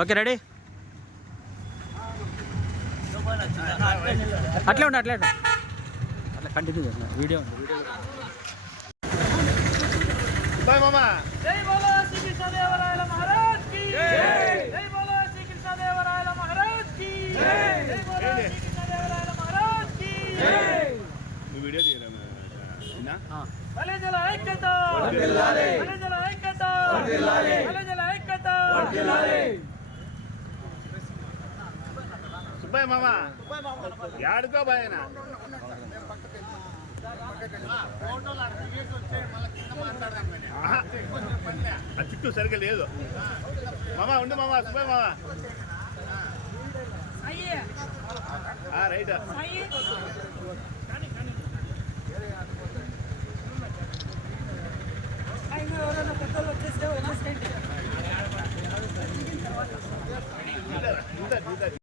Okay ready అట్లే ఉండి అట్లా కంటిన్యూ చేస్తున్నా వీడియో ఉంది బాయ్ మామా జై బోలో శ్రీ కృష్ణదేవరాయల మహారాజ్ కి జై బోలో శ్రీ కృష్ణదేవరాయల మహారాజ్ కి జై బోలో శ్రీ కృష్ణదేవరాయల మహారాజ్ కి నువ్వు వీడియో తీయరా బలిజల ఐక్యత వర్ధిల్లాలి బలిజల ఐక్యత వర్ధిల్లాలి బలిజల ఐక్యత వర్ధిల్లాలి సుబ్బయ్య మామా యాడుకో బాయనా చుట్టూ సరిగ్గా లేదు మామా ఉండు మామా సుబ్బయ్య మామా రైట్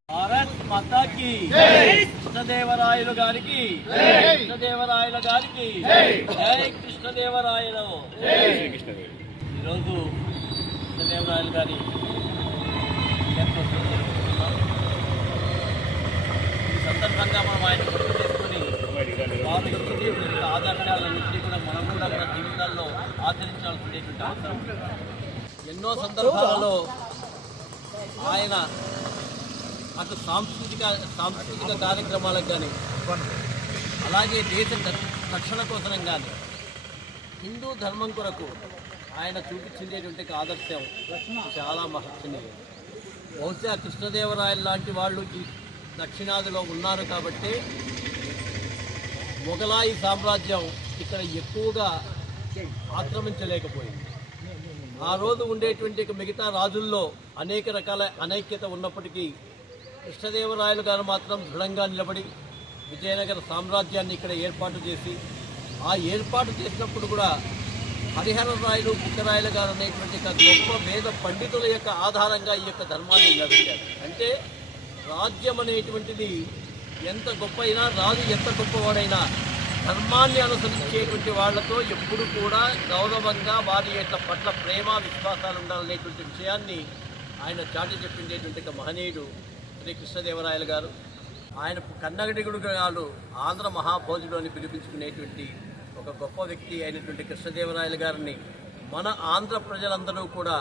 భారత్ మాతా కి కృష్ణదేవరాయలు గారికి కృష్ణదేవరాయల గారికి జై కృష్ణదేవరాయలు ఈరోజు కృష్ణదేవరాయలు గారి ఈ సందర్భంగా మనం ఆయన గుర్తు చేసుకుని వారు ఇచ్చేటువంటి ఆదర్శాలన్నింటినీ కూడా మనం కూడా మన జీవితాల్లో ఆచరించాల్సినటువంటి అవసరం. ఎన్నో సందర్భాలలో ఆయన అటు సాంస్కృతిక కార్యక్రమాలకు కానీ అలాగే దేశ రక్షణ కోసం కానీ హిందూ ధర్మం కొరకు ఆయన చూపించేటువంటి ఆదర్శం చాలా మహత్వనీయం. బహుశా కృష్ణదేవరాయలు లాంటి వాళ్ళు ఈ దక్షిణాదిలో ఉన్నారు కాబట్టి మొఘలాయి సామ్రాజ్యం ఇక్కడ ఎక్కువగా ఆక్రమించలేకపోయింది. ఆ రోజు ఉండేటువంటి మిగతా రాజుల్లో అనేక రకాల అనైక్యత ఉన్నప్పటికీ కృష్ణదేవరాయలు గారు మాత్రం దృఢంగా నిలబడి విజయనగర సామ్రాజ్యాన్ని ఇక్కడ ఏర్పాటు చేసి ఆ ఏర్పాటు చేసినప్పుడు కూడా హరిహర రాయలు బుక్కరాయలు గారు అనేటువంటి గొప్ప వేద పండితుల యొక్క ఆధారంగా ఈ యొక్క ధర్మాన్ని నిలబెట్టారు. అంటే రాజ్యం అనేటువంటిది ఎంత గొప్ప అయినా రాజు ఎంత గొప్పవాడైనా ధర్మాన్ని అనుసరించేటువంటి వాళ్లతో ఎప్పుడు కూడా గౌరవంగా వారి యొక్క పట్ల ప్రేమ విశ్వాసాలు ఉండాలనేటువంటి విషయాన్ని ఆయన చాటి చెప్పిండేటువంటి మహనీయుడు శ్రీ కృష్ణదేవరాయలు గారు. ఆయన కన్నగడిగుడు గారు ఆంధ్ర మహాభోజుడు అని పిలిపించుకునేటువంటి ఒక గొప్ప వ్యక్తి అయినటువంటి కృష్ణదేవరాయలు గారిని మన ఆంధ్ర ప్రజలందరూ కూడా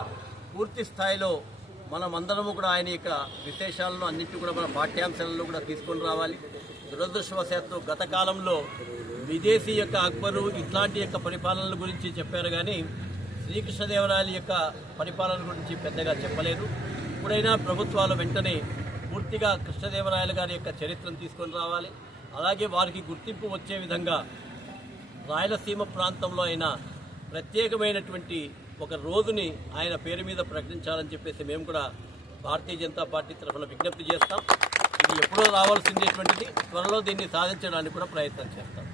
పూర్తి స్థాయిలో మనమందరము కూడా ఆయన యొక్క విశేషాలను అన్నింటి కూడా మన పాఠ్యాంశాలలో కూడా తీసుకొని రావాలి. దురదృష్టవశాత్తు గత కాలంలో విదేశీ యొక్క అక్బరు ఇట్లాంటి యొక్క పరిపాలనల గురించి చెప్పారు కానీ శ్రీకృష్ణదేవరాయల యొక్క పరిపాలన గురించి పెద్దగా చెప్పలేదు. ఇప్పుడైనా ప్రభుత్వాలు వెంటనే పూర్తిగా కృష్ణదేవరాయల గారి యొక్క చరిత్రను తీసుకొని రావాలి. అలాగే వారికి గుర్తింపు వచ్చే విధంగా రాయలసీమ ప్రాంతంలో అయినా ప్రత్యేకమైనటువంటి ఒక రోజుని ఆయన పేరు మీద ప్రకటించాలని చెప్పేసి మేము కూడా భారతీయ జనతా పార్టీ తరఫున విజ్ఞప్తి చేస్తాం. ఇది ఎప్పుడో రావాల్సిందేటువంటిది, త్వరలో దీన్ని సాధించడానికి కూడా ప్రయత్నం చేస్తాం.